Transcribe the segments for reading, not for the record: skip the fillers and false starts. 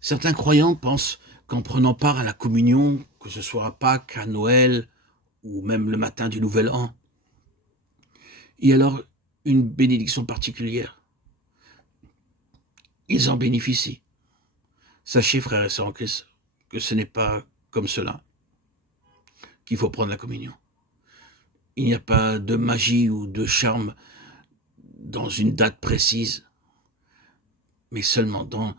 Certains croyants pensent qu'en prenant part à la communion, que ce soit à Pâques, à Noël ou même le matin du Nouvel An, il y a alors une bénédiction particulière. Ils en bénéficient. Sachez, frères et sœurs en Christ, que ce n'est pas comme cela qu'il faut prendre la communion. Il n'y a pas de magie ou de charme dans une date précise, mais seulement dans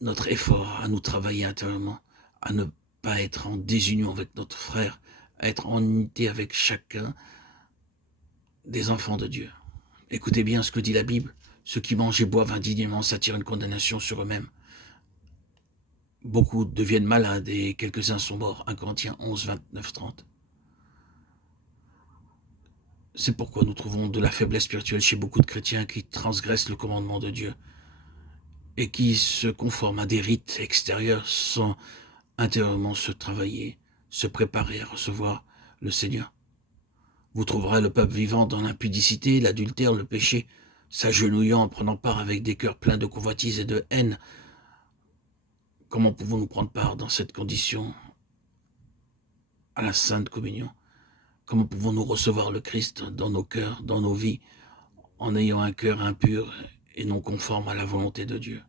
notre effort à nous travailler intérieurement, à ne pas être en désunion avec notre frère, à être en unité avec chacun des enfants de Dieu. Écoutez bien ce que dit la Bible. Ceux qui mangent et boivent indignement s'attirent une condamnation sur eux-mêmes. Beaucoup deviennent malades et quelques-uns sont morts. 1 Corinthiens 11, 29, 30. C'est pourquoi nous trouvons de la faiblesse spirituelle chez beaucoup de chrétiens qui transgressent le commandement de Dieu et qui se conforment à des rites extérieurs sans intérieurement se travailler, se préparer à recevoir le Seigneur. Vous trouverez le peuple vivant dans l'impudicité, l'adultère, le péché, s'agenouillant en prenant part avec des cœurs pleins de convoitise et de haine. Comment pouvons-nous prendre part dans cette condition à la Sainte Communion? Comment pouvons-nous recevoir le Christ dans nos cœurs, dans nos vies, en ayant un cœur impur et non conforme à la volonté de Dieu?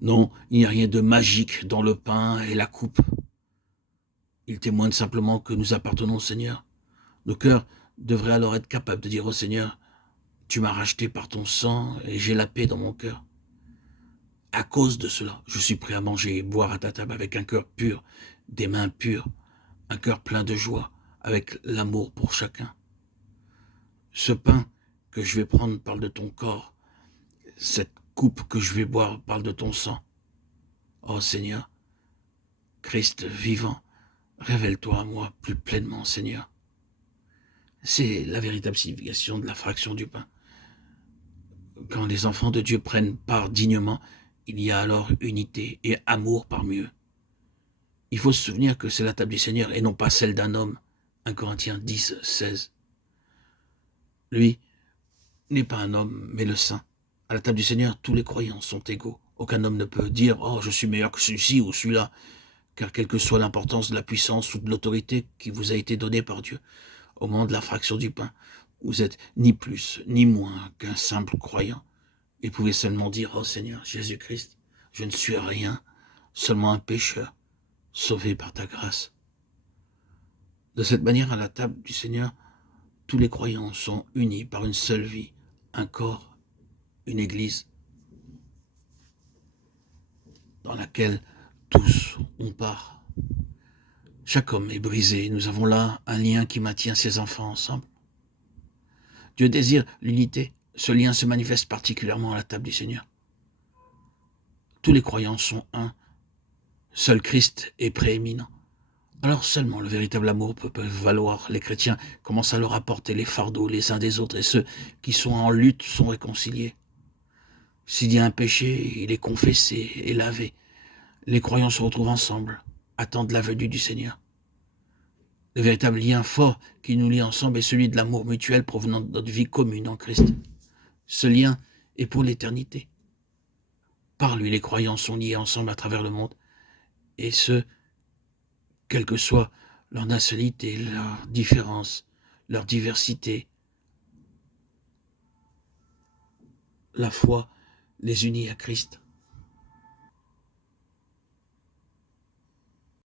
Non, il n'y a rien de magique dans le pain et la coupe. Ils témoignent simplement que nous appartenons au Seigneur. Nos cœurs devraient alors être capables de dire au Seigneur, tu m'as racheté par ton sang et j'ai la paix dans mon cœur. À cause de cela, je suis prêt à manger et boire à ta table avec un cœur pur, des mains pures, un cœur plein de joie, avec l'amour pour chacun. Ce pain que je vais prendre parle de ton corps. Cette coupe que je vais boire parle de ton sang. Oh Seigneur, Christ vivant, révèle-toi à moi plus pleinement, Seigneur. C'est la véritable signification de la fraction du pain. Quand les enfants de Dieu prennent part dignement, il y a alors unité et amour parmi eux. Il faut se souvenir que c'est la table du Seigneur et non pas celle d'un homme. 1 Corinthiens 10, 16. Lui n'est pas un homme, mais le saint. À la table du Seigneur, tous les croyants sont égaux. Aucun homme ne peut dire « Oh, je suis meilleur que celui-ci ou celui-là », car quelle que soit l'importance de la puissance ou de l'autorité qui vous a été donnée par Dieu, au moment de la fraction du pain, vous êtes ni plus ni moins qu'un simple croyant. Et pouvez seulement dire « Oh Seigneur, Jésus-Christ, je ne suis rien, seulement un pécheur, sauvé par ta grâce. » De cette manière, à la table du Seigneur, tous les croyants sont unis par une seule vie, un corps, une église, dans laquelle tous ont part. Chaque homme est brisé, nous avons là un lien qui maintient ses enfants ensemble. Dieu désire l'unité, ce lien se manifeste particulièrement à la table du Seigneur. Tous les croyants sont un, seul Christ est prééminent. Alors seulement le véritable amour peut valoir. Les chrétiens commencent à leur apporter les fardeaux les uns des autres et ceux qui sont en lutte sont réconciliés. S'il y a un péché, il est confessé et lavé. Les croyants se retrouvent ensemble, attendent la venue du Seigneur. Le véritable lien fort qui nous lie ensemble est celui de l'amour mutuel provenant de notre vie commune en Christ. Ce lien est pour l'éternité. Par lui, les croyants sont liés ensemble à travers le monde, et ce, quelle que soit leur nationalité, leur différence, leur diversité. La foi les unit à Christ.